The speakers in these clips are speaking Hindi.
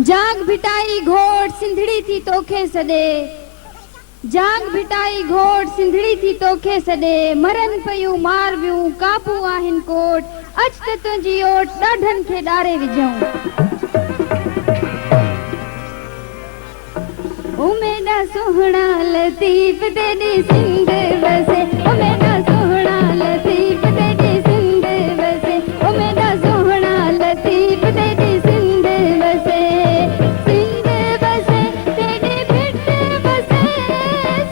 जाग भिटाई घोट सिंधड़ी थी तोखे सॾे, जाग भिटाई घोट सिंधड़ी थी तोखे सॾे, मरन पयूं मारवियूं काबू आहिनि कोट, अच त तुंहिंजी ओट ॾाढनि खे ॾारे विझूं। उमेदा सोहणा लतीफ़ तेरी सिंध वसे, उमेदा सोहणा लतीफ़ तेरी सिंध वसे, उमेदा सोहणा लतीफ़ तेरी सिंध वसे, सिंध वसे तेरी भिट वसे,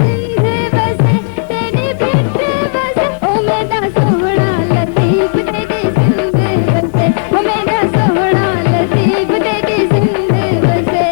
सिंध वसे तेरी भिट वसे, उमेदा सोहणा लतीफ़ तेरी सिंध वसे, उमेदा सोहणा लतीफ़ तेरी सिंध वसे।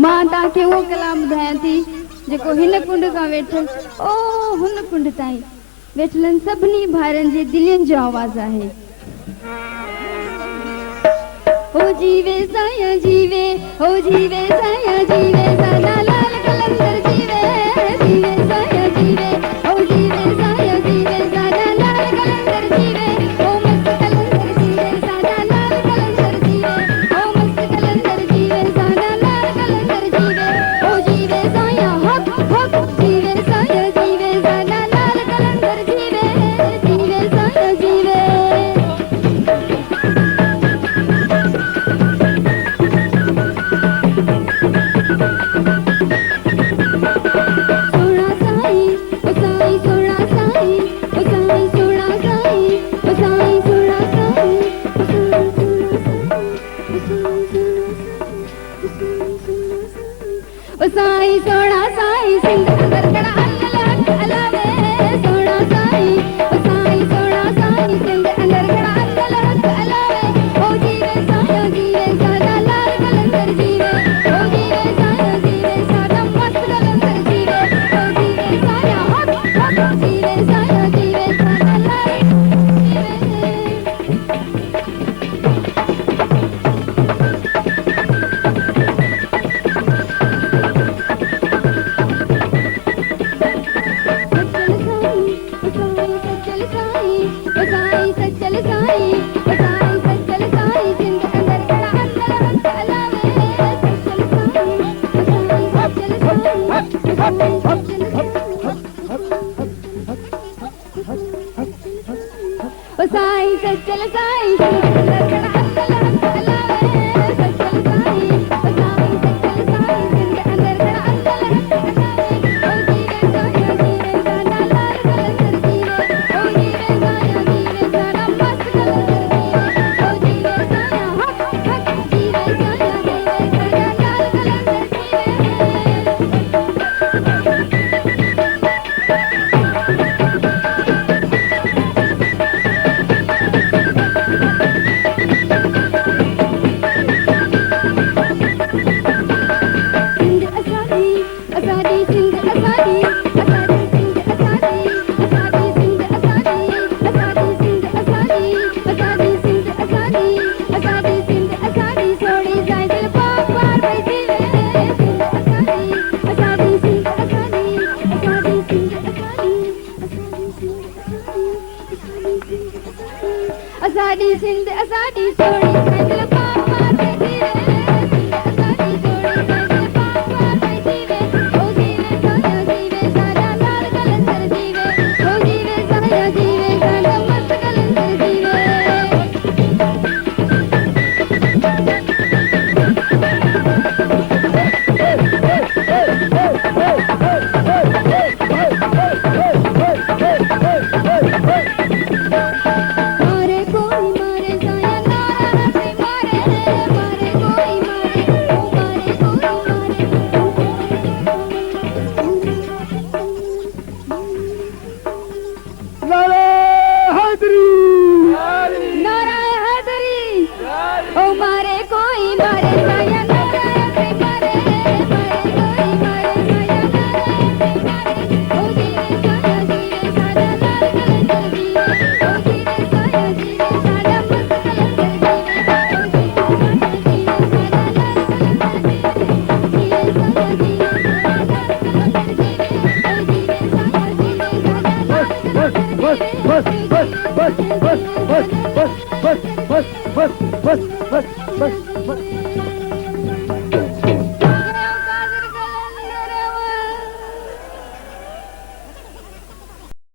मां तव्हांखे उहो कलाम ॿुधायां थी जेको हिन कुंड खां वेठल ओ हुन कुंड ताईं वेठलनि सभिनी भाइरनि जे दिलनि जो आवाज़ आहे। ओ जीवे साया जीवे, ओ जीवे साया जीवे, सदा लाल कलंदर जीवे, जीवे साया जीवे, ओ जीवे साया जीवे, सदा लाल कलंदर जीवे, ओ मस्त कलंदर जीवे, सदा लाल कलंदर जीवे, ओ मस्त कलंदर जीवे, सदा लाल कलंदर जीवे, ओ जीवे साया हक हक, जीवे साया जीवे, सदा लाल कलंदर जीवे, जीवे साया जीवे। साई सिंध अंदर खड़ा अंदर लावे सचल साई साई सचल साई सिंध अंदर खड़ा अंदर लावे ओ जीवे साया जीवे साना लाल कलंदर जीवे ओ जीवे साया जीवे साना मस्त कलंदर जीवे ओ जीवे साया हक हक जीवे साया जीवे साना लाल कलंदर जीवे आजादी सिंध आजादी सोड़ी साइकिल पाप मार जीवे आजादी सोड़ी साइकिल पाप मार जीवे ओ जीवे साया जीवे सारा लाल कलंदर जीवे ओ जीवे साया जीवे सारा मस्त कलंदर जीवे मारे कोई मारे साया नारा से मारे मारे कोई मारे ओ मारे कोई नारे हैदरी नारा हैदरी ओ मारे कोई मारे साया नारा से मारे मारे कोई मारे साया नारा से मारे ओ जीवे साया जीवे सारा लाल कलंदर जीवे ओ जीवे साया जीवे सारा मस्त कलंदर जीवे ओ जीवे साया जीवे सारा लाल कलंदर जीवे जीवे साया जीवे सारा लाल कलंदर जीवे ओ जीवे साया जीवे सारा बस बस बस बस बस बस बस बस बस बस